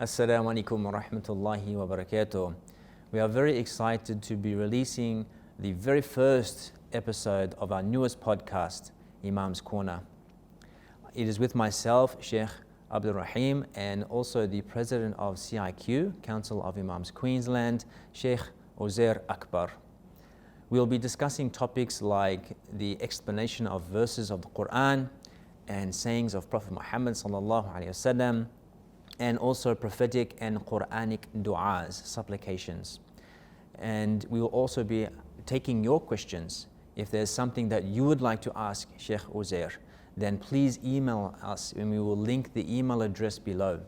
Assalamu alaikum wa rahmatullahi wa barakatuh. We are very excited to be releasing the very first episode of our newest podcast, Imams Corner. It is with myself, Sheikh AbdurRaheem, and also the president of CIQ, Council of Imams Queensland, Sheikh Uzair Akbar. We'll be discussing topics like the explanation of verses of the Quran and sayings of Prophet Muhammad sallallahu alaihi wasallam, and also prophetic and Quranic du'as, supplications. And we will also be taking your questions. If there's something that you would like to ask Sheikh Uzair, then please email us and we will link the email address below.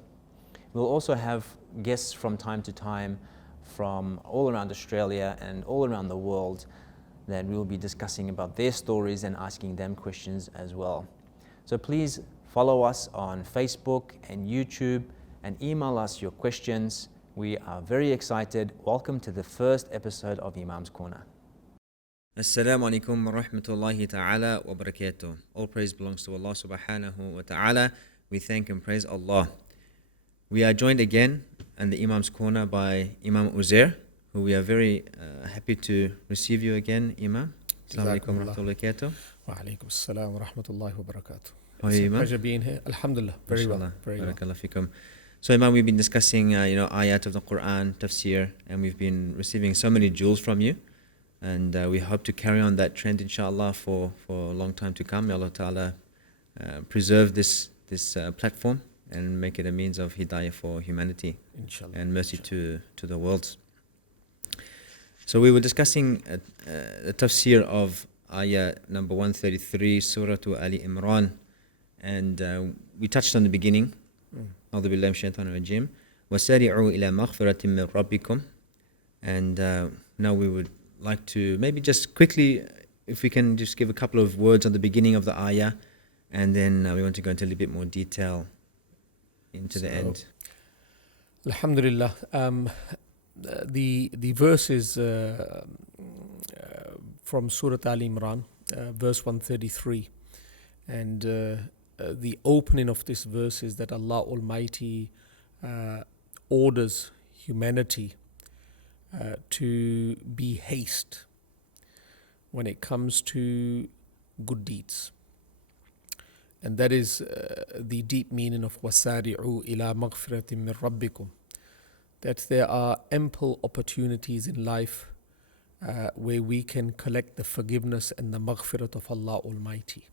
We'll also have guests from time to time from all around Australia and all around the world that we will be discussing about their stories and asking them questions as well. So please follow us on Facebook and YouTube and email us your questions. We are very excited. Welcome to the first episode of Imams Corner. Assalamu alaikum wa rahmatullahi ta'ala wa barakatuh. All praise belongs to Allah subhanahu wa ta'ala. We thank and praise Allah. We are joined again in the Imams Corner by Imam Uzair, who we are very happy to receive you again, Imam. Assalamu alaikum wa rahmatullahi wa barakatuh. Wa alaikum assalam wa rahmatullahi wa barakatuh. How are you, Imam? Pleasure being here. Alhamdulillah. Very well. Very well. Barakallah fikum. So, Imam, we've been discussing, ayat of the Quran, tafsir, and we've been receiving so many jewels from you. And we hope to carry on that trend, inshallah, for a long time to come. May Allah Ta'ala preserve this platform and make it a means of hidayah for humanity, Inshallah. And mercy to the world. So we were discussing the tafsir of ayah number 133, Surah Ali Imran. And we touched on the beginning. أعوذ بالله من الشيطان الرجيم وسارعوا إلى مغفرة من ربكم. And now we would like to maybe just quickly, if we can just give a couple of words on the beginning of the ayah, and then we want to go into a little bit more detail into the end. Alhamdulillah. The verses from Surah Ali Imran, verse 133, and the opening of this verse is that Allah Almighty orders humanity to be haste when it comes to good deeds. And that is the deep meaning of وَسَارِعُوا إِلَى مَغْفِرَةٍ مِّن رَبِّكُمْ, that there are ample opportunities in life where we can collect the forgiveness and the maghfirat of Allah Almighty.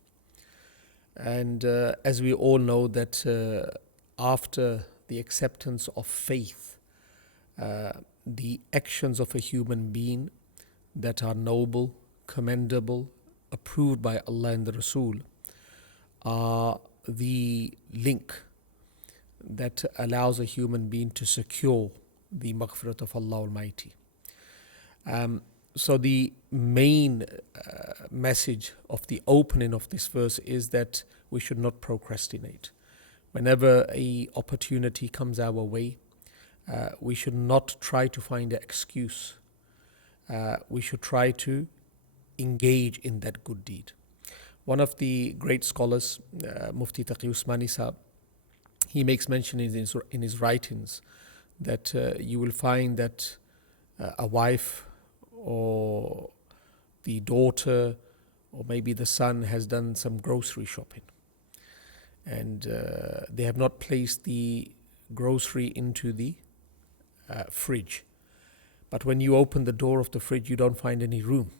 And as we all know that after the acceptance of faith, the actions of a human being that are noble, commendable, approved by Allah and the Rasul are the link that allows a human being to secure the maghfirat of Allah Almighty. So the main message of the opening of this verse is that we should not procrastinate. Whenever an opportunity comes our way, we should not try to find an excuse. We should try to engage in that good deed. One of the great scholars, Mufti Taqi Usmani Sahab, he makes mention in his writings that you will find that a wife or the daughter or maybe the son has done some grocery shopping, and they have not placed the grocery into the fridge. But when you open the door of the fridge, you don't find any room.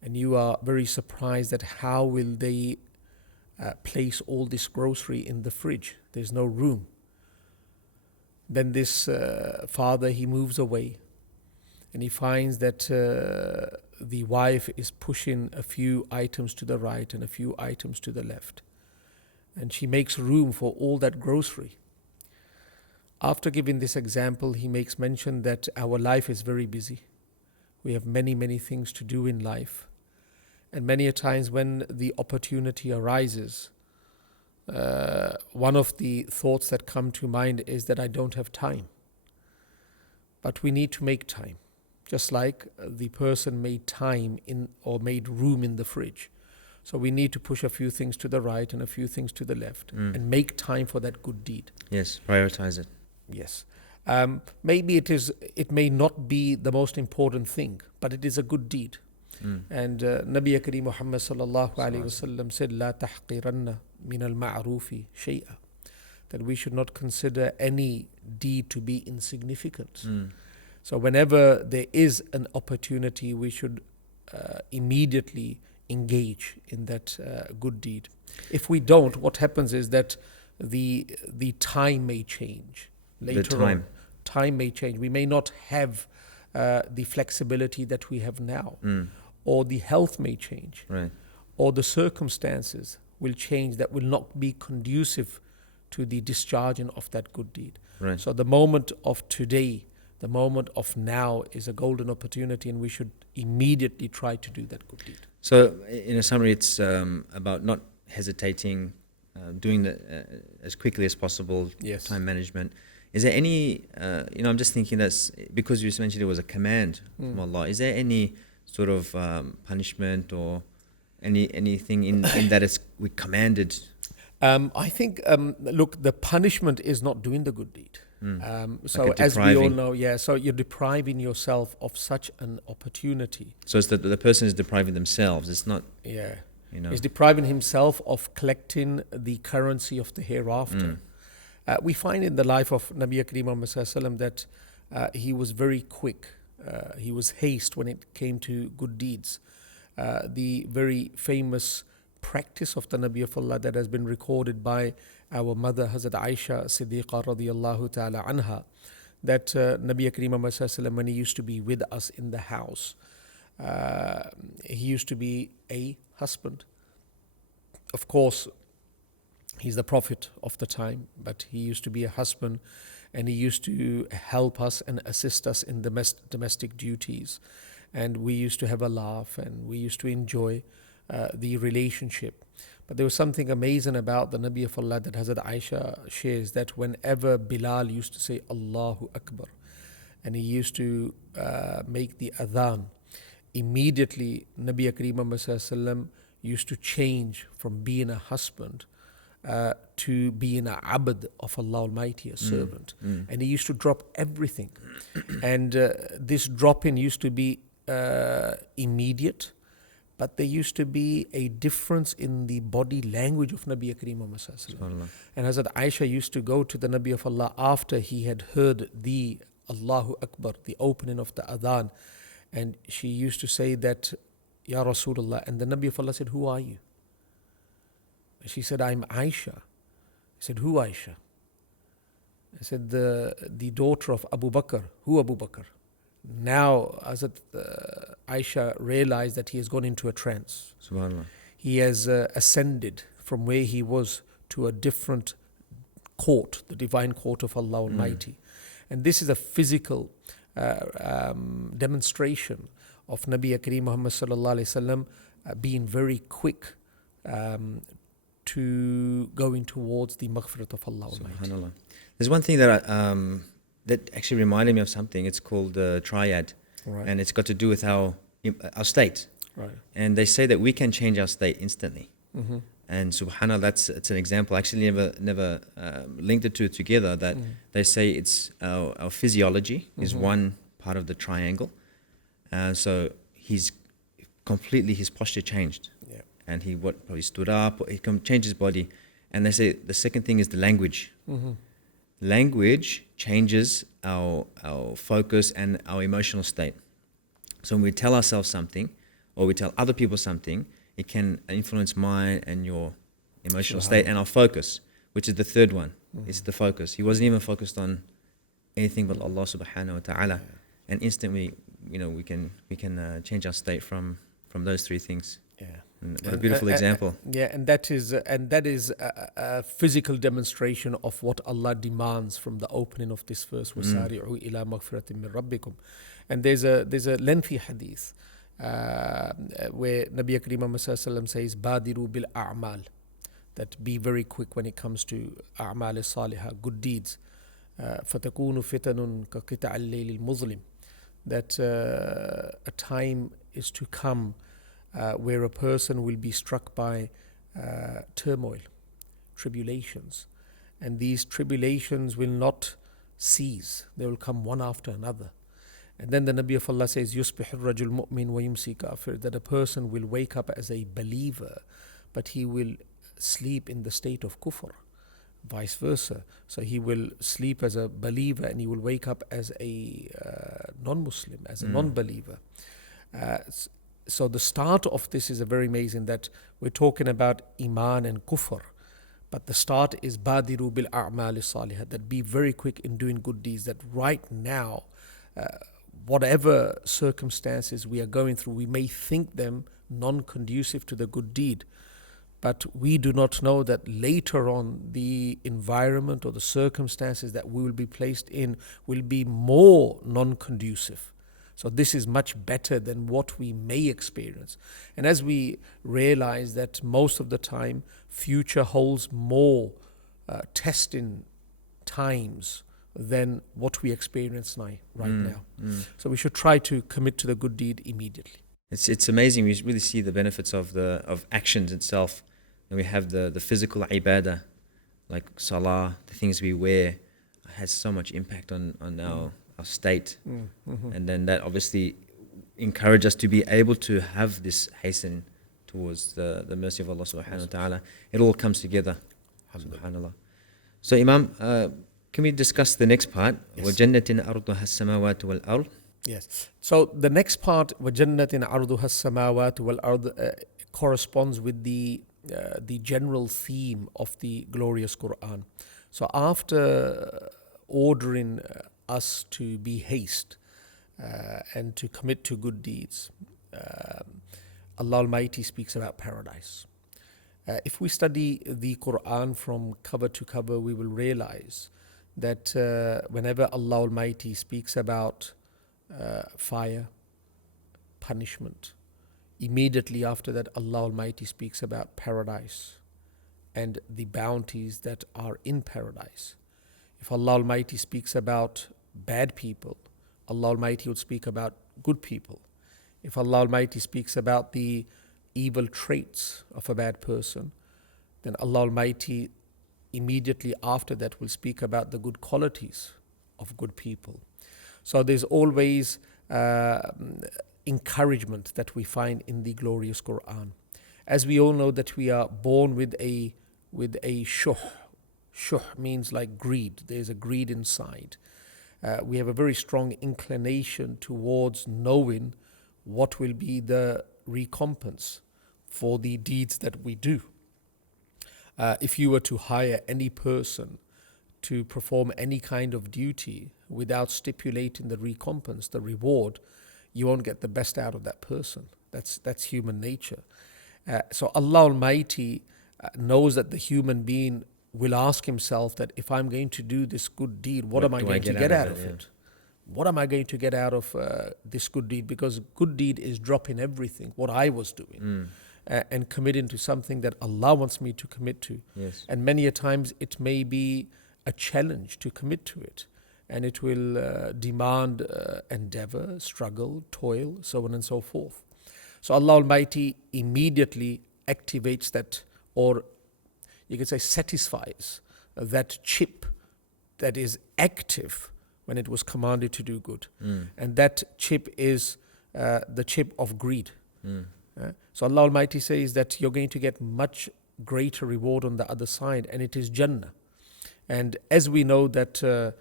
And you are very surprised at how will they place all this grocery in the fridge. There's no room. Then this father, he moves away and he finds that the wife is pushing a few items to the right and a few items to the left. And she makes room for all that grocery. After giving this example, he makes mention that our life is very busy. We have many, many things to do in life. And many a times when the opportunity arises, one of the thoughts that come to mind is that I don't have time. But we need to make time. Just like the person made time in or made room in the fridge. So we need to push a few things to the right and a few things to the left and make time for that good deed. Yes, prioritize it. Yes. Maybe it may not be the most important thing, but it is a good deed. And Nabi Kareem Muhammad sallallahu alaihi wasallam said, "La tahqiranna min al-ma'rufi shay'a," that we should not consider any deed to be insignificant. So whenever there is an opportunity, we should immediately engage in that good deed. If we don't, what happens is that the time may change later on. Time may change. We may not have the flexibility that we have now, or the health may change, or the circumstances will change that will not be conducive to the discharging of that good deed. So the moment of today, the moment of now is a golden opportunity, and we should immediately try to do that good deed. So in a summary, it's about not hesitating, doing as quickly as possible, time management. Is there any, I'm just thinking that's, because you mentioned it was a command from Allah, is there any sort of punishment or anything in that we commanded? I think, look, the punishment is not doing the good deed. So like as we all know, so you're depriving yourself of such an opportunity. So it's that the person is depriving themselves. It's not. He's depriving himself of collecting the currency of the hereafter. We find in the life of Nabi Kareem Muhammad sallallahu alaihi wasallam that he was very quick. He was haste when it came to good deeds. The very famous practice of the Nabi of Allah that has been recorded by our mother Hazrat Aisha Siddiqa radiyallahu ta'ala anha, that Nabi Kareem Muhammad sallallahu alaihi wasallam, when he used to be with us in the house, he used to be a husband. Of course, he's the prophet of the time, but he used to be a husband, and he used to help us and assist us in domestic duties. And we used to have a laugh, and we used to enjoy the relationship. But there was something amazing about the Nabi of Allah that Hazrat Aisha shares, that whenever Bilal used to say Allahu Akbar, and he used to make the adhan, immediately Nabi Kareem Muhammad sallallahu alaihi wasallam used to change from being a husband to being an abd of Allah Almighty, a servant. And he used to drop everything. And this drop-in used to be immediate, but there used to be a difference in the body language of Nabi Kareem Muhammad sallallahu alaihi wasallam. And Hazrat Aisha used to go to the Nabi of Allah after he had heard the Allahu Akbar, the opening of the adhan, and she used to say that, Ya Rasulullah, and the Nabi of Allah said, "Who are you?" She said, "I'm Aisha." He said, "Who Aisha?" I said, the daughter of Abu Bakr. Who Abu Bakr? Now, Hazrat Aisha realized that he has gone into a trance. Subhanallah. He has ascended from where he was to a different court, the divine court of Allah Almighty. And this is a physical demonstration of Nabi Kareem Muhammad sallallahu alaihi wasallam being very quick to going towards the maghfirat of Allah Almighty. Subhanallah. There's one thing that that actually reminded me of something. It's called the triad, and it's got to do with our state. And they say that we can change our state instantly. And subhanallah, it's an example. I actually never linked the two together. That they say it's our physiology is one part of the triangle. So his posture changed, and he probably stood up. He changed his body, and they say the second thing is the language. Language changes our focus and our emotional state. So when we tell ourselves something, or we tell other people something, it can influence mine and your emotional state and our focus, which is the third one. It's the focus. He wasn't even focused on anything but Allah subhanahu wa ta'ala. And instantly, we can change our state from those three things. What a beautiful example. And that is a physical demonstration of what Allah demands from the opening of this verse. وَسَارِعُوا إِلَى مَغْفِرَةٍ مِّن رَبِّكُمْ. And there's a lengthy hadith where Nabi Kareem Muhammad says, "Badiru bil a'mal," that be very quick when it comes to a'mal salihah, good deeds. فَتَكُونُ فِتَنٌ كَقِطَعِ اللَّيْلِ الْمُظْلِمِ. That a time is to come where a person will be struck by turmoil, tribulations, and these tribulations will not seas. They will come one after another. And then the Nabi of Allah says, يُصْبِحُ الرَّجُلُ مُؤْمِنٌ وَيُمْسِي كَافِرٌ, that a person will wake up as a believer, but he will sleep in the state of kufr. Vice versa. So he will sleep as a believer and he will wake up as a non-Muslim, as a non-believer. So the start of this is a very amazing, that we're talking about Iman and Kufr. But the start is Badiru bil a'mali salihah, that be very quick in doing good deeds, that right now, whatever circumstances we are going through, we may think them non-conducive to the good deed. But we do not know that later on the environment or the circumstances that we will be placed in will be more non-conducive. So this is much better than what we may experience. And as we realize that most of the time, future holds more testing times than what we experience right now. So we should try to commit to the good deed immediately. It's amazing. We really see the benefits of actions itself. And we have the physical ibadah, like salah, the things we wear, has so much impact on our state. And then that obviously encourages us to be able to have this hasten towards the mercy of Allah subhanahu wa ta'ala. It all comes together. Subhanallah. So Imam, can we discuss the next part? وَجَنَّةٍ أَرْضُهَا السَّمَاوَاتُ وَالْأَرْضُ. Yes. So the next part, وَجَنَّةٍ أَرْضُهَا السَّمَاوَاتُ وَالْأَرْضُ, corresponds with the general theme of the glorious Quran. So after ordering us to be haste and to commit to good deeds, Allah Almighty speaks about paradise. If we study the Quran from cover to cover, we will realize that whenever Allah Almighty speaks about fire, punishment, immediately after that, Allah Almighty speaks about paradise and the bounties that are in paradise. If Allah Almighty speaks about bad people, Allah Almighty would speak about good people. If Allah Almighty speaks about the evil traits of a bad person, then Allah Almighty immediately after that will speak about the good qualities of good people. So there's always encouragement that we find in the glorious Quran. As we all know that we are born with a shuh. Shuh means like greed. There's a greed inside. We have a very strong inclination towards knowing what will be the recompense for the deeds that we do. If you were to hire any person to perform any kind of duty without stipulating the recompense, the reward, you won't get the best out of that person. That's human nature. So Allah Almighty knows that the human being will ask himself that if I'm going to do this good deed, what am I going to get out of it? What am I going to get out of this good deed? Because good deed is dropping everything, what I was doing, and committing to something that Allah wants me to commit to. Yes. And many a times it may be a challenge to commit to it. And it will demand endeavor, struggle, toil, so on and so forth. So Allah Almighty immediately activates that, or you could say satisfies that chip that is active when it was commanded to do good. And that chip is the chip of greed. So Allah Almighty says that you're going to get much greater reward on the other side, and it is Jannah. And as we know that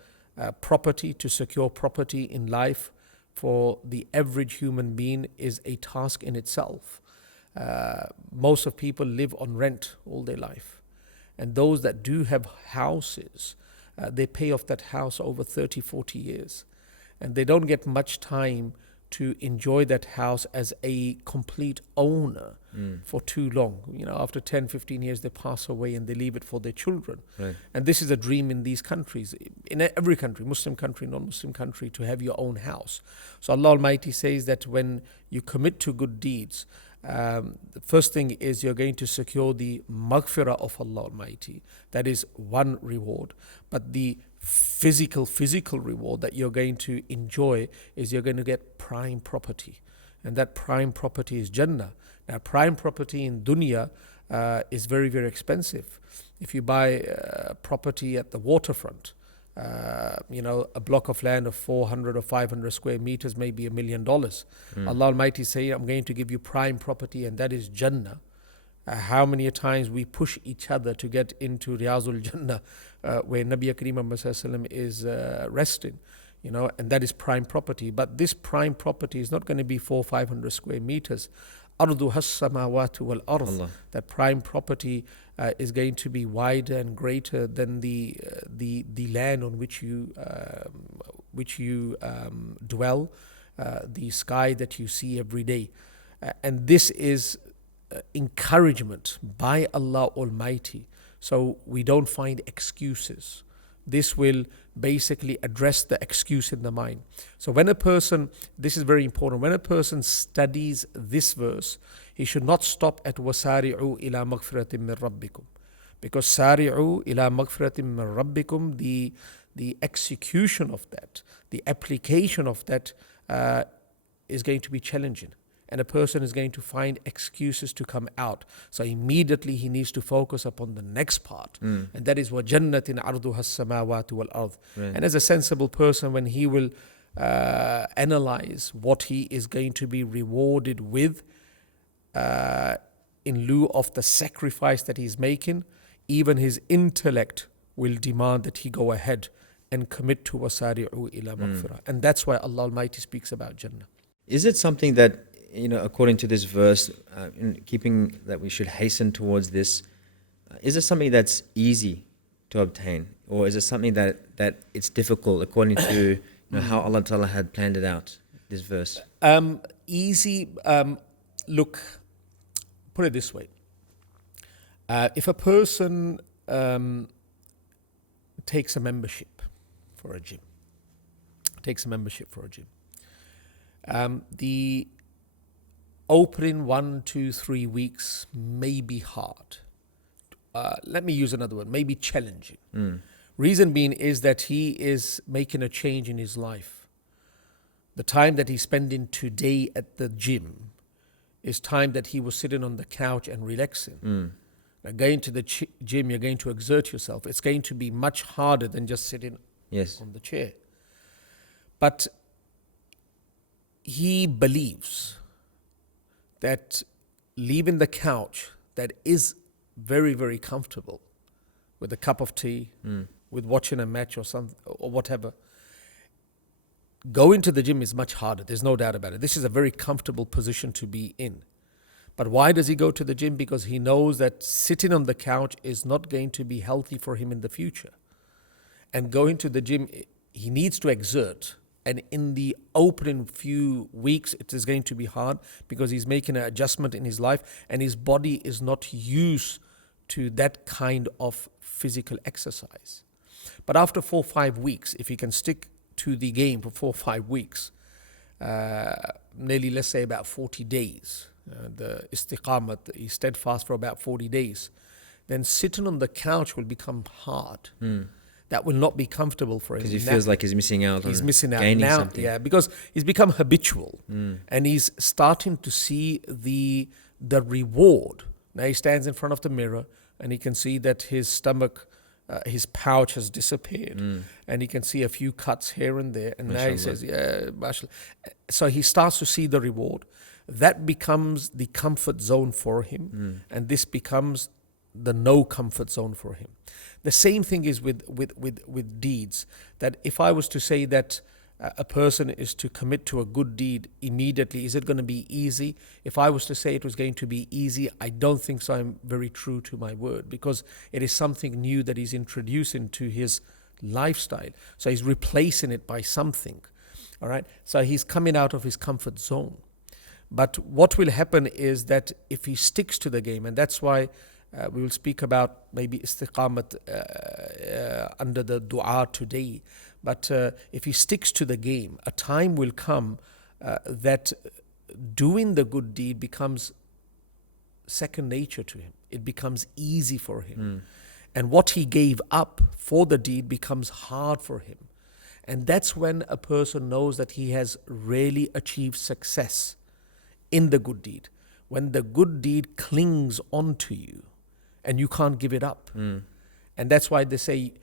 property, to secure property in life for the average human being is a task in itself. Most of people live on rent all their life. And those that do have houses, they pay off that house over 30, 40 years. And they don't get much time to enjoy that house as a complete owner for too long. You know, after 10, 15 years, they pass away and they leave it for their children. Right. And this is a dream in these countries, in every country, Muslim country, non-Muslim country, to have your own house. So Allah Almighty says that when you commit to good deeds, the first thing is you're going to secure the maghfirah of Allah Almighty. That is one reward. But the physical reward that you're going to enjoy is you're going to get prime property. And that prime property is Jannah. Now, prime property in dunya is very, very expensive. If you buy property at the waterfront, a block of land of 400 or 500 square meters may be $1 million. Allah Almighty say, I'm going to give you prime property, and that is Jannah. How many times we push each other to get into Riyazul Jannah, where Nabi Kareem is resting, and that is prime property. But this prime property is not going to be 400-500 square meters. Ardu has-samawatu wal-ard. That prime property is going to be wider and greater than the land on which you dwell, the sky that you see every day, and this is encouragement by Allah Almighty. So we don't find excuses. This will basically address the excuse in the mind. So when a person, this is very important, when a person studies this verse, he should not stop at وَسَارِعُوا إِلَى مَغْفِرَةٍ مِّن رَبِّكُمْ, because سَارِعُوا إِلَى مَغْفِرَةٍ مِّن رَبِّكُمْ, the execution of that, the application of that is going to be challenging. And a person is going to find excuses to come out. So immediately he needs to focus upon the next part. And that is وَجَنَّةٍ عَرْضُهَا السَّمَاوَاتُ وَالْأَرْضِ. And as a sensible person, when he will analyze what he is going to be rewarded with in lieu of the sacrifice that he's making, even his intellect will demand that he go ahead and commit to وَسَارِعُوا إِلَى مَغْفِرَةٍ. And that's why Allah Almighty speaks about Jannah. Is it something that, according to this verse, in keeping that we should hasten towards this, is it something that's easy to obtain? Or is it something that it's difficult according to how Allah Ta'ala had planned it out, this verse? Easy, look, put it this way. If a person takes a membership for a gym, the opening 1, 2, 3 weeks may be hard. Let me use another word, maybe challenging. Reason being is that he is making a change in his life. The time that he's spending today at the gym is time that he was sitting on the couch and relaxing. Now, going to the gym, you're going to exert yourself. It's going to be much harder than just sitting on the chair. But he believes that leaving the couch that is very, very comfortable with a cup of tea, with watching a match or whatever, going to the gym is much harder. There's no doubt about it. This is a very comfortable position to be in. But why does he go to the gym? Because he knows that sitting on the couch is not going to be healthy for him in the future. And going to the gym, he needs to exert. And in the opening few weeks, it is going to be hard because he's making an adjustment in his life and his body is not used to that kind of physical exercise. But after 4 or 5 weeks, if he can stick to the game for 4 or 5 weeks, nearly, let's say, about 40 days, the istiqamat, he's steadfast for about 40 days, then sitting on the couch will become hard. That will not be comfortable for him. Because he feels like he's missing out on gaining something. Yeah, because he's become habitual and he's starting to see the reward. Now he stands in front of the mirror and he can see that his stomach, his pouch has disappeared and he can see a few cuts here and there. And now he says, yeah, mashallah. So he starts to see the reward. That becomes the comfort zone for him and this becomes the no comfort zone for him. The same thing is with deeds. That if I was to say that a person is to commit to a good deed immediately, is it going to be easy? If I was to say it was going to be easy, I don't think so. I'm very true to my word because it is something new that he's introducing to his lifestyle. So he's replacing it by something. All right. So he's coming out of his comfort zone. But what will happen is that if he sticks to the game, and that's why we will speak about maybe istiqamat under the dua today. But if he sticks to the game, a time will come that doing the good deed becomes second nature to him. It becomes easy for him. And what he gave up for the deed becomes hard for him. And that's when a person knows that he has really achieved success in the good deed. When the good deed clings onto you, and you can't give it up. And that's why they say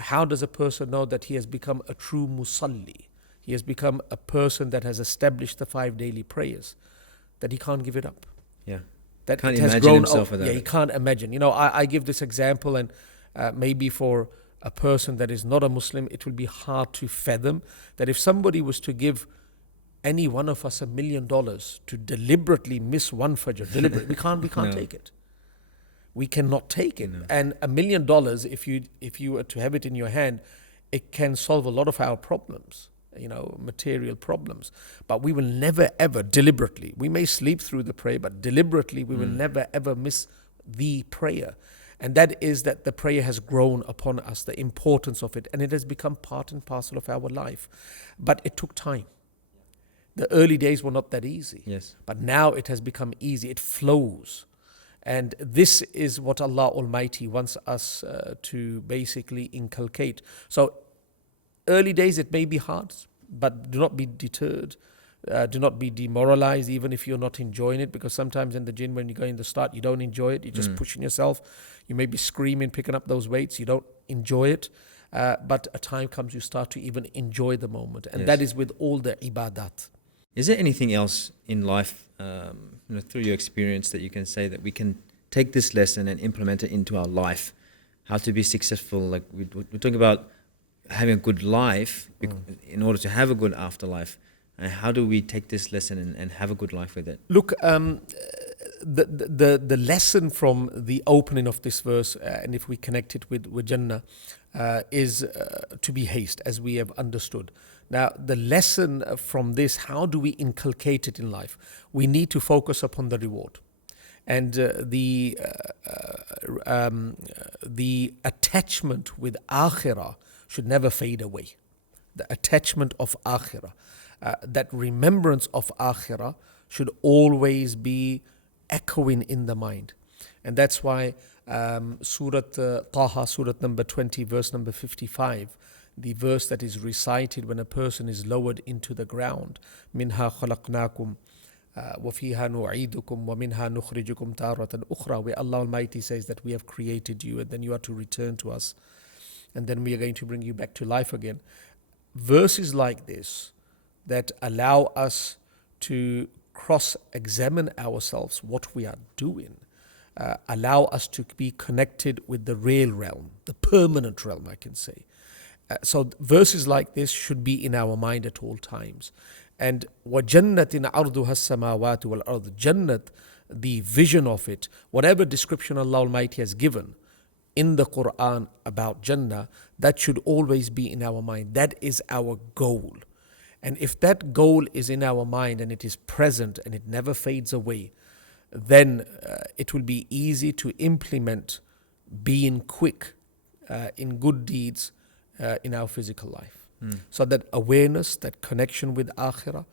How does a person know that he has become a true musalli? He has become a person that has established the 5 daily prayers, that he can't give it up. Yeah. That Can't it has imagine grown himself up. without Yeah, he it. can't imagine. I give this example, and maybe for a person that is not a Muslim, it will be hard to fathom that if somebody was to give any one of us $1 million to deliberately miss one fajr, we can't No. take it. We cannot take it. No. And $1 million, if you were to have it in your hand, it can solve a lot of our problems, material problems. But we will never ever deliberately, we may sleep through the prayer, but deliberately we will never ever miss the prayer. And that is that the prayer has grown upon us, the importance of it, and it has become part and parcel of our life. But it took time. The early days were not that easy. Yes. But now it has become easy. It flows. And this is what Allah Almighty wants us to basically inculcate. So early days it may be hard, but do not be deterred. Do not be demoralized even if you're not enjoying it, because sometimes in the gym when you go in the start you don't enjoy it. You're just pushing yourself. You may be screaming, picking up those weights. You don't enjoy it. But a time comes you start to even enjoy the moment. And Yes. that is with all the ibadat. Is there anything else in life, through your experience, that you can say that we can take this lesson and implement it into our life? How to be successful? Like we're talking about having a good life in order to have a good afterlife. And how do we take this lesson and have a good life with it? Look, the lesson from the opening of this verse, and if we connect it with Jannah, is to be haste, as we have understood. Now, the lesson from this, how do we inculcate it in life? We need to focus upon the reward. And the attachment with akhirah should never fade away. The attachment of akhirah, that remembrance of akhirah should always be echoing in the mind. And that's why Surat Taha, Surat number 20, verse number 55, the verse that is recited when a person is lowered into the ground, minha khalaqnakum وَفِيهَا نُعِيدُكُمْ وَمِنْهَا نُخْرِجُكُمْ تَارَةً أُخْرَى, where Allah Almighty says that we have created you and then you are to return to us and then we are going to bring you back to life again. Verses like this that allow us to cross-examine ourselves, what we are doing, allow us to be connected with the real realm, the permanent realm, I can say. So verses like this should be in our mind at all times. And وَجَنَّةٍ عَرْضُهَا السَّمَاوَاتُ وَالْأَرْضُ, Jannat, the vision of it, whatever description Allah Almighty has given in the Quran about Jannah, that should always be in our mind. That is our goal. And if that goal is in our mind and it is present and it never fades away, then it will be easy to implement being quick in good deeds in our physical life. So that awareness, that connection with akhirah,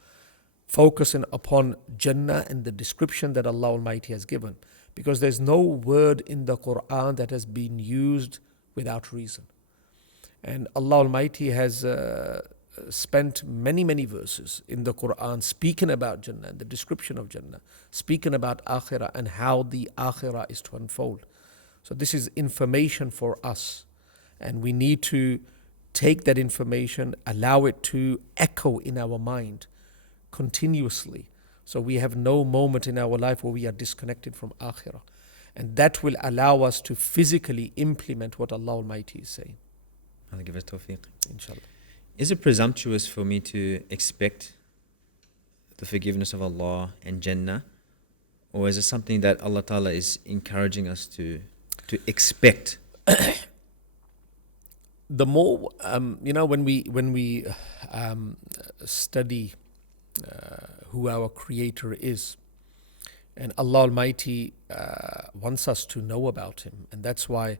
focusing upon Jannah and the description that Allah Almighty has given. Because there's no word in the Quran that has been used without reason. And Allah Almighty has spent many, many verses in the Quran speaking about Jannah and the description of Jannah, speaking about akhirah and how the akhirah is to unfold. So this is information for us. And we need to take that information, allow it to echo in our mind continuously. So we have no moment in our life where we are disconnected from akhirah. And that will allow us to physically implement what Allah Almighty is saying. Allah give us tawfiq. Inshallah. Is it presumptuous for me to expect the forgiveness of Allah and Jannah? Or is it something that Allah Ta'ala is encouraging us to expect? The more, when we study who our Creator is, and Allah Almighty wants us to know about Him, and that's why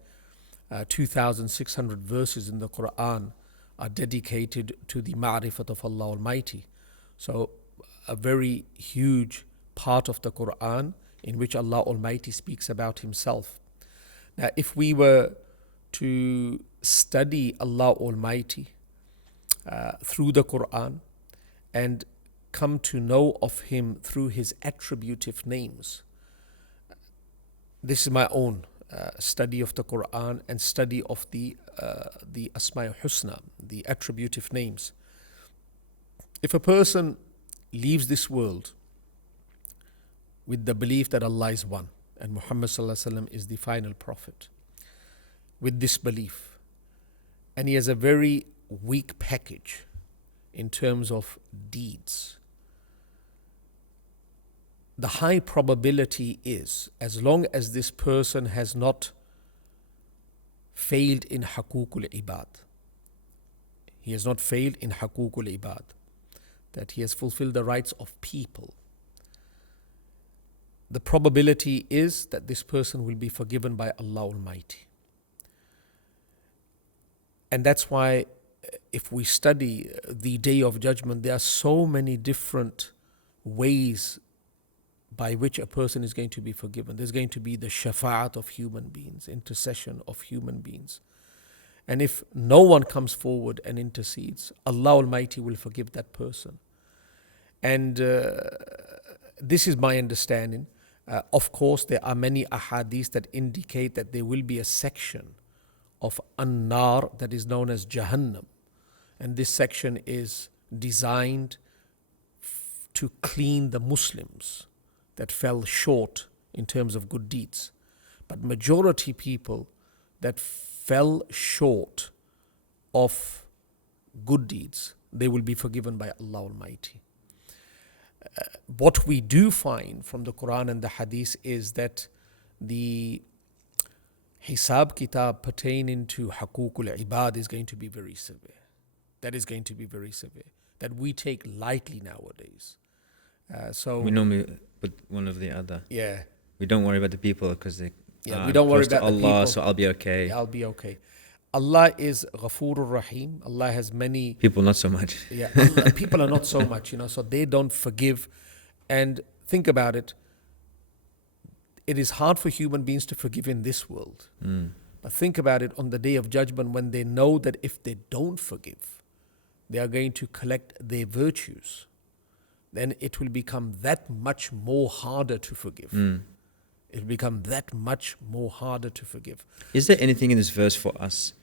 2,600 verses in the Quran are dedicated to the ma'rifat of Allah Almighty. So a very huge part of the Quran in which Allah Almighty speaks about Himself. Now, if we were to study Allah Almighty through the Quran and come to know of Him through His attributive names, this is my own study of the Quran and study of the Asma' Husna, the attributive names. If a person leaves this world with the belief that Allah is one and Muhammad sallallahu alaihi wasallam is the final prophet, with this belief, and he has a very weak package in terms of deeds, the high probability is, as long as this person has not failed in Haqooqul Ibad, he has not failed in Haqooqul Ibad, that he has fulfilled the rights of people, the probability is that this person will be forgiven by Allah Almighty. And that's why if we study the Day of Judgment, there are so many different ways by which a person is going to be forgiven. There's going to be the shafa'at of human beings, intercession of human beings. And if no one comes forward and intercedes, Allah Almighty will forgive that person. And this is my understanding. Of course, there are many ahadith that indicate that there will be a section of an-nar that is known as Jahannam. And this section is designed to clean the Muslims that fell short in terms of good deeds. But majority people that fell short of good deeds, they will be forgiven by Allah Almighty. What we do find from the Quran and the Hadith is that the Hisab Kitab pertaining to Haqooqul Ibad is going to be very severe. That is going to be very severe. That we take lightly nowadays. So we normally put one of the other. Yeah. We don't worry about the people because they we don't worry about Allah, the people. so I'll be okay. Yeah, I'll be okay. Allah is Ghafurur Rahim. Allah has many people, not so much. Yeah, people are not so much, so they don't forgive. And think about it. It is hard for human beings to forgive in this world. But think about it on the Day of Judgment, when they know that if they don't forgive, they are going to collect their virtues, then it will become that much more harder to forgive. It will become that much more harder to forgive. Is there anything in this verse for us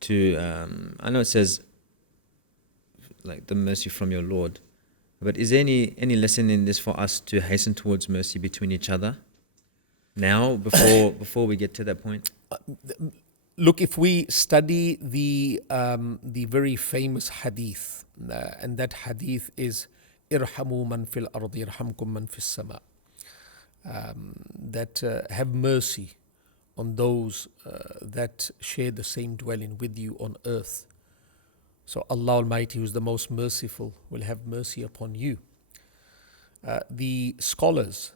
to, I know it says like the mercy from your Lord, but is there any lesson in this for us to hasten towards mercy between each other now, before we get to that point? Look, if we study the very famous hadith, and that hadith is irhamu man fil ardi yarhamkum man fis sama, that have mercy on those that share the same dwelling with you on earth. So Allah Almighty, who is the most merciful, will have mercy upon you. The scholars,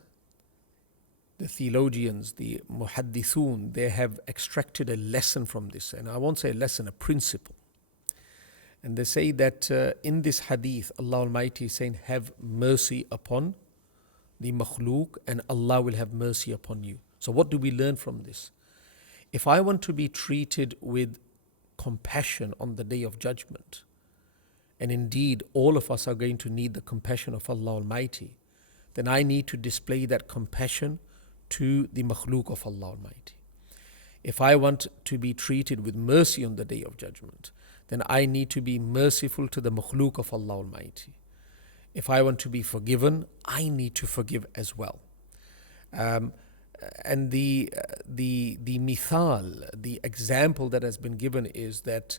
the theologians, the muhaddithun, they have extracted a lesson from this. And I won't say a lesson, a principle. And they say that in this hadith, Allah Almighty is saying, have mercy upon the makhluk and Allah will have mercy upon you. So what do we learn from this? If I want to be treated with compassion on the Day of Judgment, and indeed all of us are going to need the compassion of Allah Almighty, then I need to display that compassion to the makhluk of Allah Almighty. If I want to be treated with mercy on the Day of Judgment, then I need to be merciful to the makhluk of Allah Almighty. If I want to be forgiven, I need to forgive as well. And the mithal, the example that has been given is that,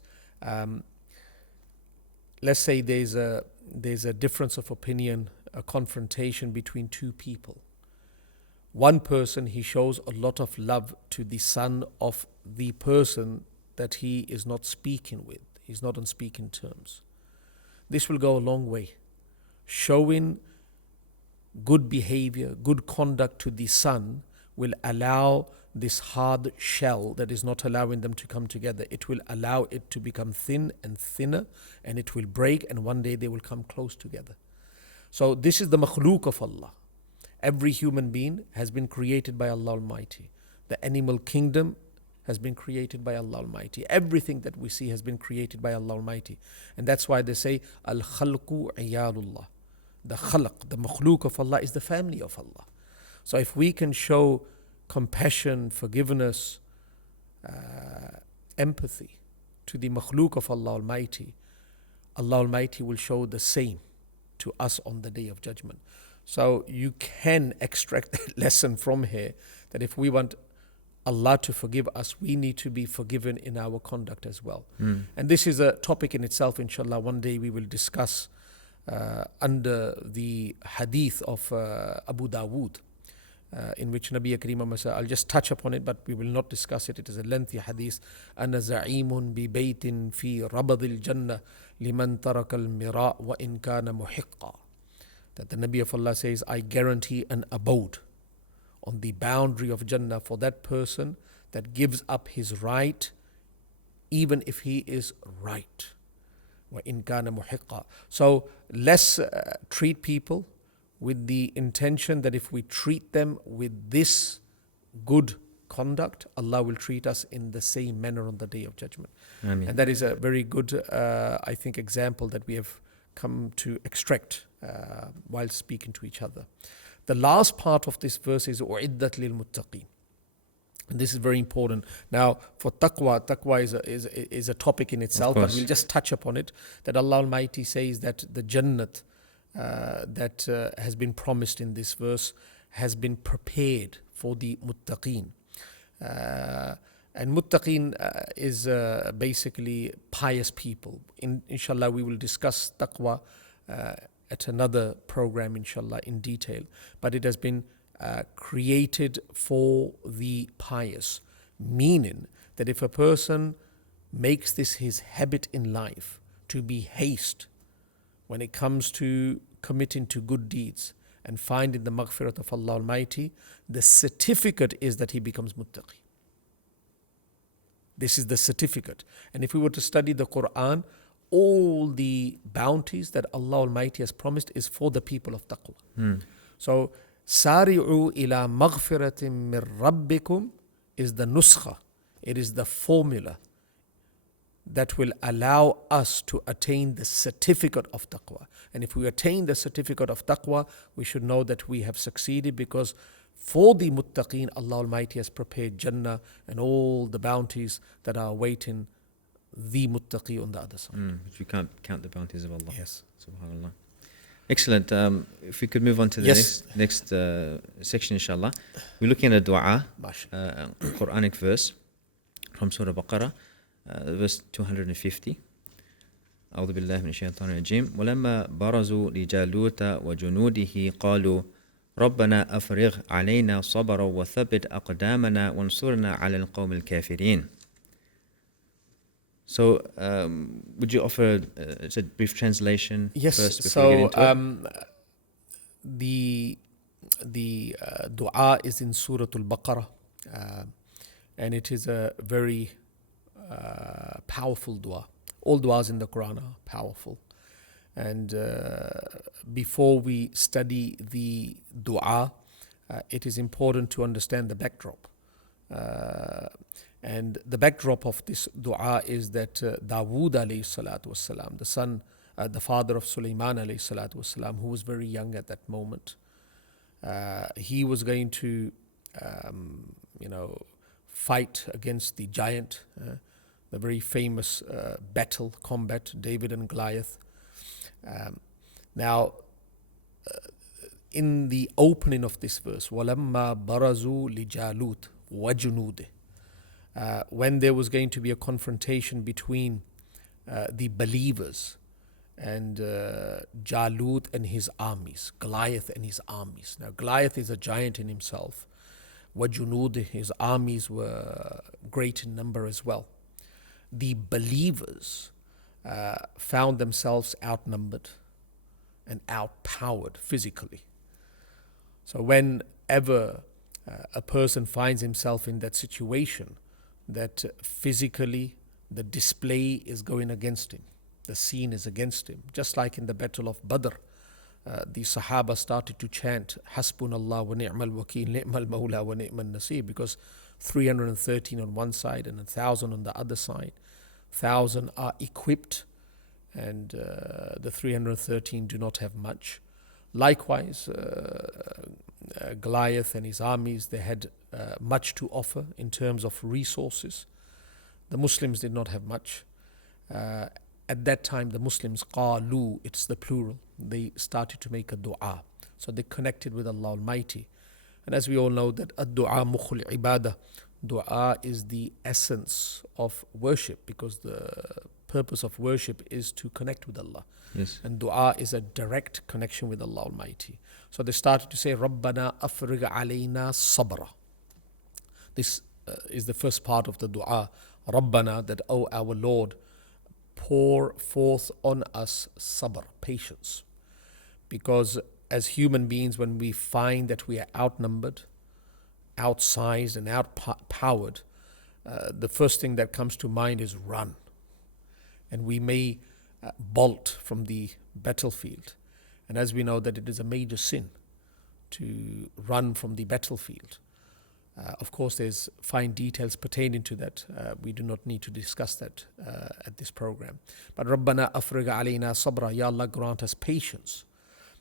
let's say there's a difference of opinion, a confrontation between two people. One person, he shows a lot of love to the son of the person that he is not speaking with. He's not on speaking terms. This will go a long way. Showing good behavior, good conduct to the son will allow this hard shell that is not allowing them to come together. It will allow it to become thin and thinner, and it will break, and one day they will come close together. So this is the makhluk of Allah. Every human being has been created by Allah Almighty. The animal kingdom has been created by Allah Almighty. Everything that we see has been created by Allah Almighty. And that's why they say, Al-Khalqu Iyalullah. The khalq, the makhluk of Allah is the family of Allah. So if we can show compassion, forgiveness, empathy to the makhluk of Allah Almighty, Allah Almighty will show the same to us on the Day of Judgment. So you can extract that lesson from here, that if we want Allah to forgive us, we need to be forgiven in our conduct as well. And this is a topic in itself, inshallah. One day we will discuss under the hadith of Abu Dawood, in which Nabi Kareem said, I'll just touch upon it, but we will not discuss it. It is a lengthy hadith. أَنَا زَعِيمٌ بِبَيْتٍ فِي رَبَضِ الْجَنَّةِ لِمَنْ تَرَكَ الْمِرَاءَ وَإِنْ كَانَ مُحِقًّا. That the Nabi of Allah says, I guarantee an abode on the boundary of Jannah for that person that gives up his right, even if he is right. وَإِنْ كَانَ مُحِقًّا. So let's treat people with the intention that if we treat them with this good conduct, Allah will treat us in the same manner on the Day of Judgment. Ameen. And that is a very good, I think, example that we have come to extract while speaking to each other. The last part of this verse is أُعِدَّتْ لِلْمُتَّقِينَ. And this is very important. Now, for taqwa is a topic in itself, but we'll just touch upon it. That Allah Almighty says that the Jannat that has been promised in this verse has been prepared for the muttaqeen. And muttaqeen is basically pious people. Inshallah, we will discuss taqwa at another program, inshallah, in detail. But it has been created for the pious, meaning that if a person makes this his habit in life to be haste when it comes to committing to good deeds and finding the maghfirat of Allah Almighty, the certificate is that he becomes muttaqi. This is the certificate. And if we were to study the Quran, all the bounties that Allah Almighty has promised is for the people of taqwa. So, Sari'u ila maghfiratin min rabbikum is the nuskha. It is the formula that will allow us to attain the certificate of taqwa. And if we attain the certificate of taqwa, we should know that we have succeeded, because for the muttaqeen, Allah Almighty has prepared Jannah and all the bounties that are awaiting the muttaqi on the other side. Which we can't count the bounties of Allah. Yes. Subhanallah. Excellent. If we could move on to the next section, inshallah. We're looking at a dua, Quranic verse from Surah Baqarah, verse 250. أعوذ بالله من الشيطان الرجيم ولما برزوا لجالوت وجنوده قالوا ربنا أفرغ علينا صبرا وثبت أقدامنا وانصرنا على القوم الكافرين. So, would you offer a brief translation first before we get into it? The dua is in Surah Al-Baqarah, and it is a very powerful dua. All duas in the Quran are powerful. And before we study the dua, it is important to understand the backdrop. And the backdrop of this dua is that Dawood alayhi salatu wasalam, the father of Sulaiman alayhi salatu wasalam, who was very young at that moment, he was going to, fight against the giant, the very famous combat, David and Goliath. Now, in the opening of this verse, وَلَمَّا بَرَزُوا لِجَالُوتَ وَجُنُودِهِ, when there was going to be a confrontation between the believers and Jalut and his armies, Goliath and his armies. Now, Goliath is a giant in himself. وَجُنُودِهِ, his armies were great in number as well. The believers found themselves outnumbered and outpowered physically. So whenever a person finds himself in that situation, that physically the display is going against him, the scene is against him, just like in the battle of Badr, the Sahaba started to chant Hasbunallah wa ni'mal wakeel, ni'mal mawla wa ni'mal nasir, because 313 on one side and 1,000 on the other side. 1,000 are equipped, and the 313 do not have much. Likewise, Goliath and his armies, they had much to offer in terms of resources. The Muslims did not have much. At that time, the Muslims, qalu, it's the plural, they started to make a dua. So they connected with Allah Almighty. And as we all know that ad-du'a mukhul ibadah, dua is the essence of worship, because the purpose of worship is to connect with Allah. Yes. And dua is a direct connection with Allah Almighty. So they started to say, Rabbana afrigh alayna sabra. This is the first part of the dua. Rabbana, that, oh our Lord, pour forth on us sabr, patience. Because as human beings, when we find that we are outnumbered, outsized and outpowered, the first thing that comes to mind is run. And we may bolt from the battlefield. And as we know that it is a major sin to run from the battlefield. Of course, there's fine details pertaining to that. We do not need to discuss that at this program. But Rabbana afrigh alayna sabra, Ya Allah, grant us patience.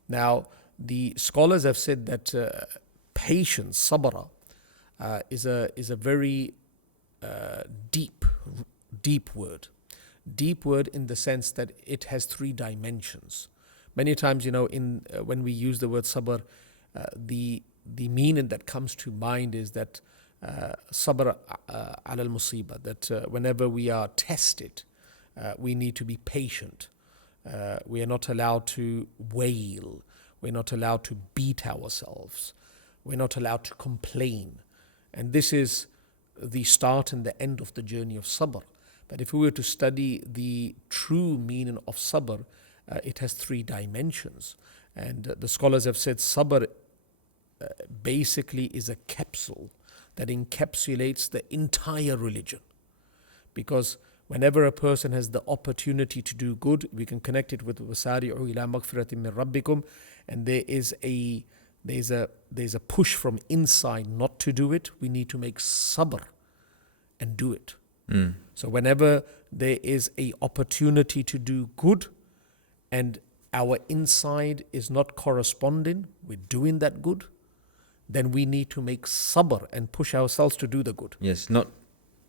Now, the scholars have said that patience, sabra, is a very deep word. Deep word in the sense that it has three dimensions. Many times, when we use the word sabr, the meaning that comes to mind is that sabr ala al-musiba, that whenever we are tested, we need to be patient. We are not allowed to wail. We're not allowed to beat ourselves. We're not allowed to complain. And this is the start and the end of the journey of sabr. But if we were to study the true meaning of sabr, it has three dimensions. And the scholars have said sabr basically is a capsule that encapsulates the entire religion. Because whenever a person has the opportunity to do good, we can connect it with وَسَارِعُوا إِلَى مَغْفِرَةٍ مِّن رَبِّكُمْ, and there's a push from inside not to do it. We need to make sabr and do it. So whenever there is a opportunity to do good and our inside is not corresponding with doing that good, then we need to make sabr and push ourselves to do the good. Yes, not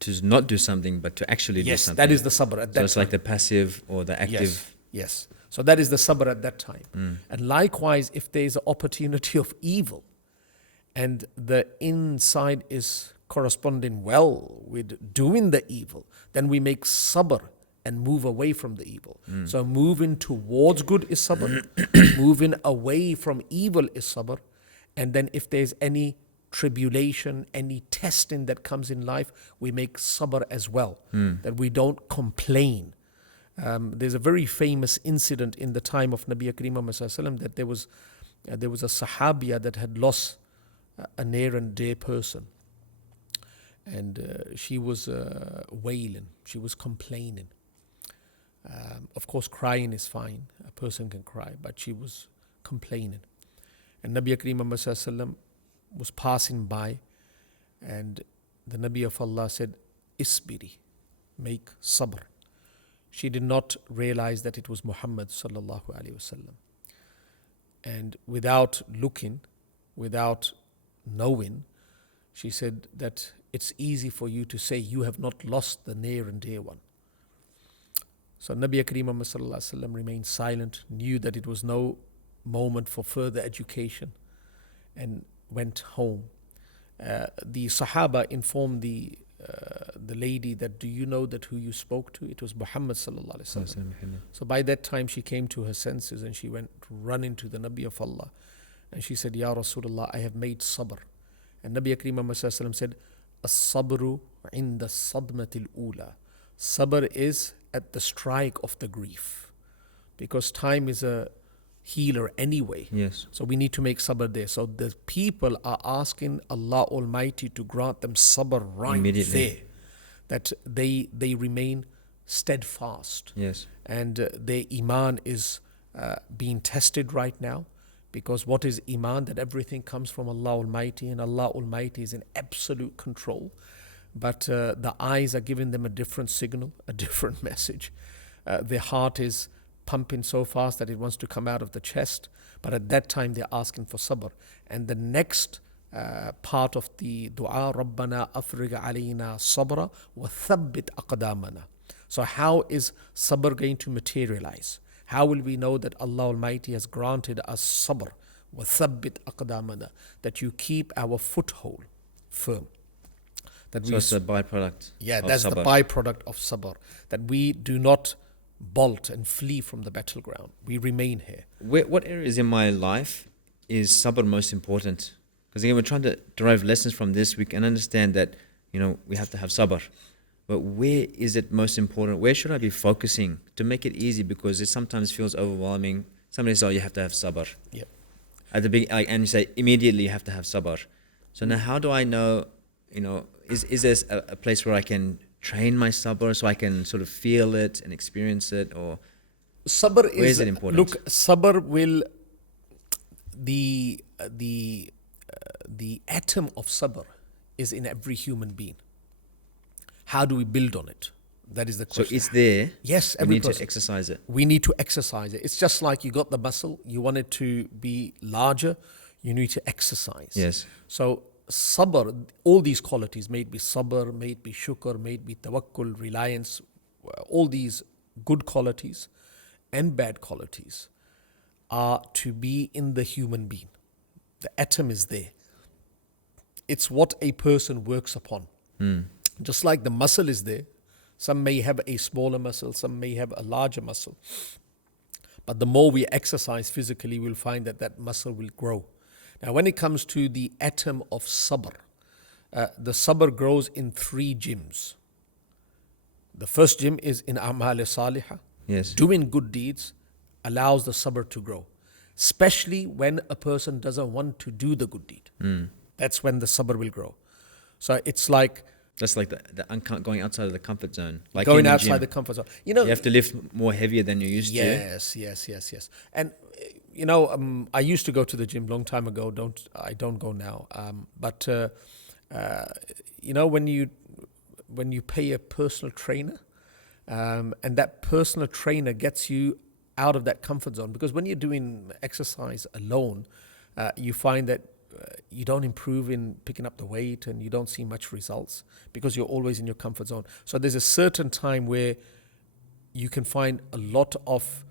to not do something, but to actually do something. Yes, that is the sabr at that time. So it's like the passive or the active. Yes. So that is the sabr at that time. And likewise, if there is an opportunity of evil and the inside is corresponding well with doing the evil, then we make sabr and move away from the evil. So moving towards good is sabr, moving away from evil is sabr. And then if there's any tribulation, any testing that comes in life, we make sabr as well, that we don't complain. There's a very famous incident in the time of Nabi Kareem Muhammad that there was a Sahabiya that had lost a near and dear person. And she was wailing, she was complaining. Of course, crying is fine, a person can cry, but she was complaining. And Nabi Kareem Muhammad was passing by, and the Nabi of Allah said, Isbiri, make sabr. She did not realize that it was Muhammad sallallahu alaihi wasallam. And without looking, without knowing, she said that it's easy for you to say you have not lost the near and dear one. So Nabi Kareem Muhammad sallallahu alaihi wasallam remained silent, knew that it was no moment for further education, and went home. The Sahaba informed the lady that, do you know that who you spoke to? It was Muhammad sallallahu alaihi wasallam. So by that time she came to her senses and she went running to the Nabi of Allah, and she said, Ya Rasulullah, I have made sabr. And Nabi Kareem Muhammad sallallahu alaihi wasallam said, As-sabru inda sadmatil ula. Sabr is at the strike of the grief, because time is a healer anyway. Yes. So we need to make sabr there. So the people are asking Allah Almighty to grant them sabr right there, that they remain steadfast. Yes. And their iman is being tested right now, because what is iman? That everything comes from Allah Almighty, and Allah Almighty is in absolute control. But the eyes are giving them a different signal, a different message. Their heart is pumping so fast that it wants to come out of the chest. But at that time, they're asking for sabr. And the next part of the dua, رَبَّنَا أَفْرِغْ عَلَيْنَا صَبْرًا وَثَبِّتْ أَقْدَامَنَا. So how is sabr going to materialize? How will we know that Allah Almighty has granted us sabr? وَثَبِّتْ أَقْدَامَنَا. That you keep our foothold firm. That so it's a byproduct. Yeah, of that's sabr. the byproduct of sabr. That we do not bolt and flee from the battleground. We remain here. What areas in my life is sabr most important? Because again, we're trying to derive lessons from this. We can understand that, we have to have sabr. But where is it most important? Where should I be focusing to make it easy? Because it sometimes feels overwhelming. Somebody says, you have to have sabr. Yep. At the beginning, and you say, immediately you have to have sabr. So now how do I know, is there a place where I can train my sabr so I can sort of feel it and experience it? Or sabr where is it important? Look, sabr will, the atom of sabr is in every human being. How do we build on it? That is the question. So it's there. Yes, we every need person. to exercise it. We need to exercise it. It's just like you got the muscle, you want it to be larger, you need to exercise. Yes. So sabr, all these qualities, may it be sabr, may it be shukr, may it be tawakkul, reliance, all these good qualities and bad qualities are to be in the human being. The atom is there. It's what a person works upon. Just like the muscle is there, some may have a smaller muscle, some may have a larger muscle. But the more we exercise physically, we'll find that that muscle will grow. Now, when it comes to the atom of sabr, the sabr grows in 3 gyms. The first gym is in a'mal salihah. Yes. Doing good deeds allows the sabr to grow, especially when a person doesn't want to do the good deed. That's when the sabr will grow. So it's like, that's like the going outside of the comfort zone. Like going in the outside gym. the comfort zone. You have to lift more heavier than you used to. Yes. And I used to go to the gym long time ago. I don't go now. But when you pay a personal trainer, and that personal trainer gets you out of that comfort zone, because when you're doing exercise alone, you find that you don't improve in picking up the weight and you don't see much results because you're always in your comfort zone. So there's a certain time where you can find a lot of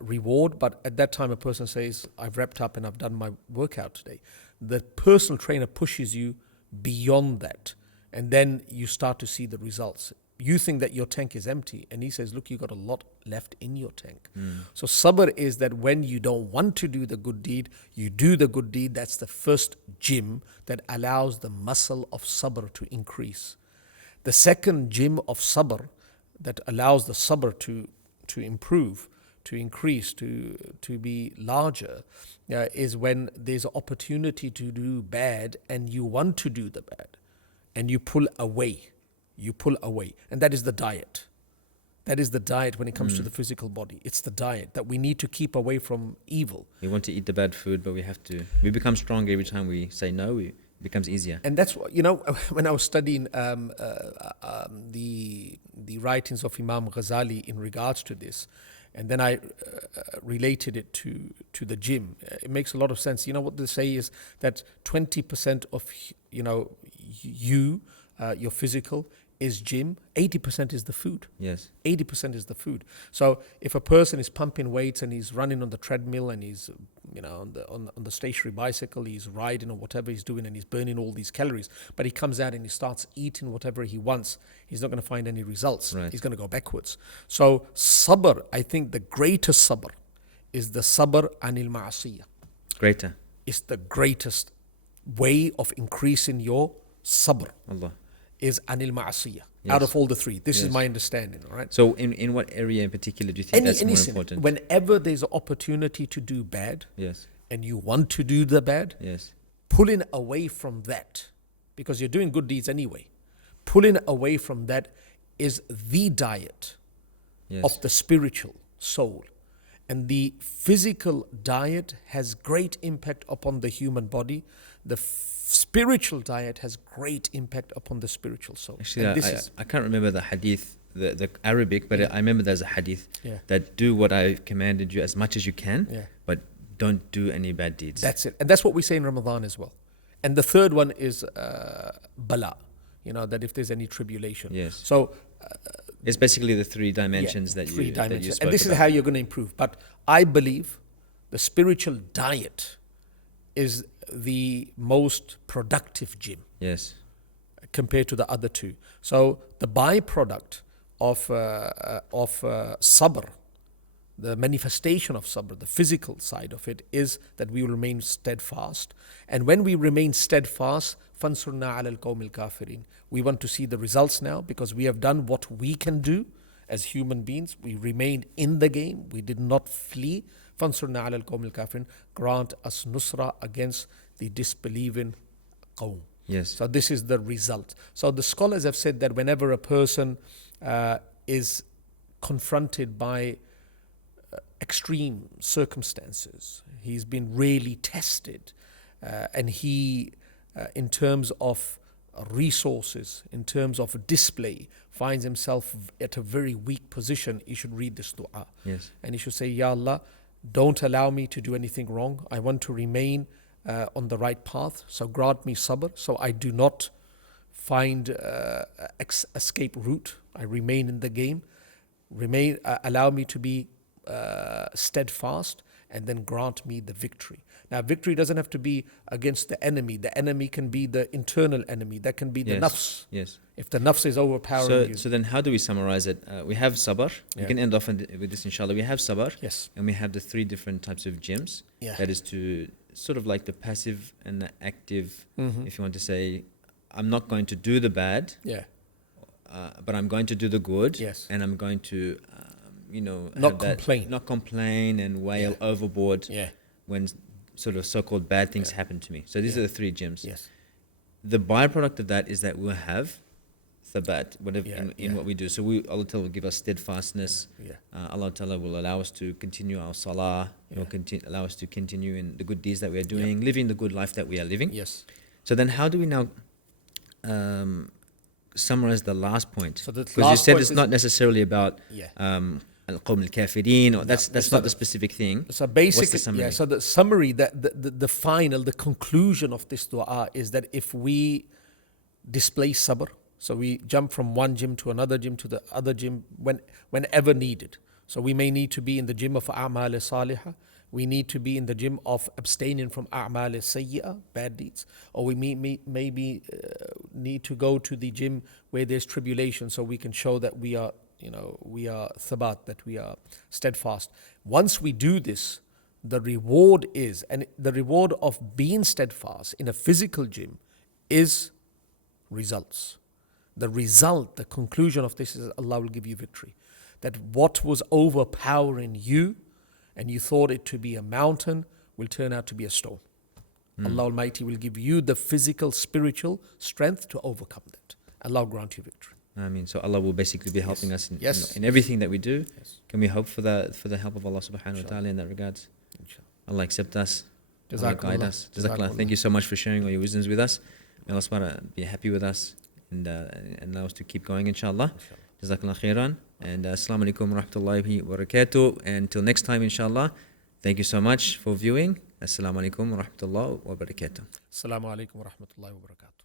reward, but at that time a person says, I've wrapped up and I've done my workout today. The personal trainer pushes you beyond that, and then you start to see the results. You think that your tank is empty, and he says, look, you got a lot left in your tank. So sabr is that when you don't want to do the good deed, you do the good deed. That's the first gym that allows the muscle of sabr to increase. The second gym of sabr that allows the sabr to improve, to increase, to be larger, is when there's an opportunity to do bad and you want to do the bad and you pull away. And that is the diet. That is the diet when it comes to the physical body. It's the diet that we need to keep away from evil. We want to eat the bad food, but we become stronger every time we say no. It becomes easier. And that's what, when I was studying the writings of Imam Ghazali in regards to this, and then I related it to the gym. It makes a lot of sense. What they say is that 20% of your physical is gym, 80% is the food. Yes. 80% is the food. So if a person is pumping weights and he's running on the treadmill and he's on the stationary bicycle, he's riding or whatever he's doing and he's burning all these calories, but he comes out and he starts eating whatever he wants, he's not going to find any results. Right. He's going to go backwards. So sabr, I think the greatest sabr is the sabr anil ma'asiyah. Greater. It's the greatest way of increasing your sabr. Allah. Is anil ma'asiyah. Yes. Out of all the 3. This is Yes. my understanding, all right? So in what area in particular do you think that's more important? Whenever there's an opportunity to do bad, Yes. and you want to do the bad, Yes. pulling away from that, because you're doing good deeds anyway, pulling away from that is the diet Yes. of the spiritual soul. And the physical diet has great impact upon the human body. The spiritual diet has great impact upon the spiritual soul. Actually, I can't remember the hadith the Arabic, but I remember there's a hadith Yeah. that do what I commanded you as much as you can, Yeah. but don't do any bad deeds. That's it. And that's what we say in Ramadan as well. And the third one is bala, that if there's any tribulation. Yes. So It's basically the three dimensions that three you dimensions. spoke And this is about. how you're going to improve. But I believe the spiritual diet is the most productive gym Yes. compared to the other two. So the byproduct of sabr, the manifestation of sabr, the physical side of it, is that we will remain steadfast. And when we remain steadfast, فَانْصُرْنَا عَلَى الْقَوْمِ الْكَافِرِينَ, we want to see the results now because we have done what we can do as human beings. We remained in the game. We did not flee. فَانْصُرْنَا عَلَى الْقَوْمِ الْكَافِرِينَ, grant us nusra against the disbelieving qawm. Yes. So this is the result. So the scholars have said that whenever a person is confronted by extreme circumstances, he's been really tested, and he, in terms of resources, in terms of display, finds himself at a very weak position, he should read this dua. Yes. And he should say, Ya Allah, don't allow me to do anything wrong. I want to remain on the right path. So grant me sabr, so I do not find escape route. I remain in the game. Allow me to be steadfast, and then grant me the victory. Now, victory doesn't have to be against the enemy. The enemy can be the internal enemy. That can be the nafs. Yes. If the nafs is overpowering you. So then how do we summarize it? We have sabr. We can end off with this, inshallah. We have sabr. Yes. And we have the three different types of gyms. Yeah. That is to sort of like the passive and the active, if you want to say, I'm not going to do the bad, Yeah. but I'm going to do the good. Yes. And I'm going to, Not complain. Not complain and wail overboard Yeah. when sort of so-called bad things happen to me. So these are the three gyms. Yes. The byproduct of that is that we'll have thabat, whatever in what we do. So Allah Ta'ala will give us steadfastness. Yeah. Allah Ta'ala will allow us to continue our salah. He will allow us to continue in the good deeds that we are doing, living the good life that we are living. Yes. So then how do we now summarize the last point? So the because you last said point it's is- not necessarily about Yeah. al-qawm al-kafirin, or that's not the specific thing. So basically, What's the summary? So the summary, the final, the conclusion of this dua is that if we display sabr, so we jump from one gym to another gym to the other gym whenever needed. So we may need to be in the gym of a'mal salihah, we need to be in the gym of abstaining from a'mal sayyi'ah, bad deeds, or we maybe need to go to the gym where there's tribulation, so we can show that we are thabat, that we are steadfast. Once we do this, the reward is, and the reward of being steadfast in a physical gym is results. The result, the conclusion of this is Allah will give you victory. That what was overpowering you and you thought it to be a mountain will turn out to be a stone. Allah Almighty will give you the physical, spiritual strength to overcome that. Allah will grant you victory. I mean, so Allah will basically be helping us Yes. in everything that we do. Yes. Can we hope for the help of Allah subhanahu wa ta'ala in that regards? Inshallah. Allah accept us. Allah Jazakallah. guide us. Jazakallah. Jazakallah. Thank you so much for sharing all your wisdoms with us. May Allah subhanahu wa ta'ala be happy with us and allow us to keep going, inshallah. Jazakallah khairan. And assalamu alaikum wa rahmatullahi wa barakatuh. And until next time, inshallah. Thank you so much for viewing. Assalamu alaikum wa rahmatullahi wa barakatuh. Assalamu alaikum wa rahmatullahi wa barakatuh.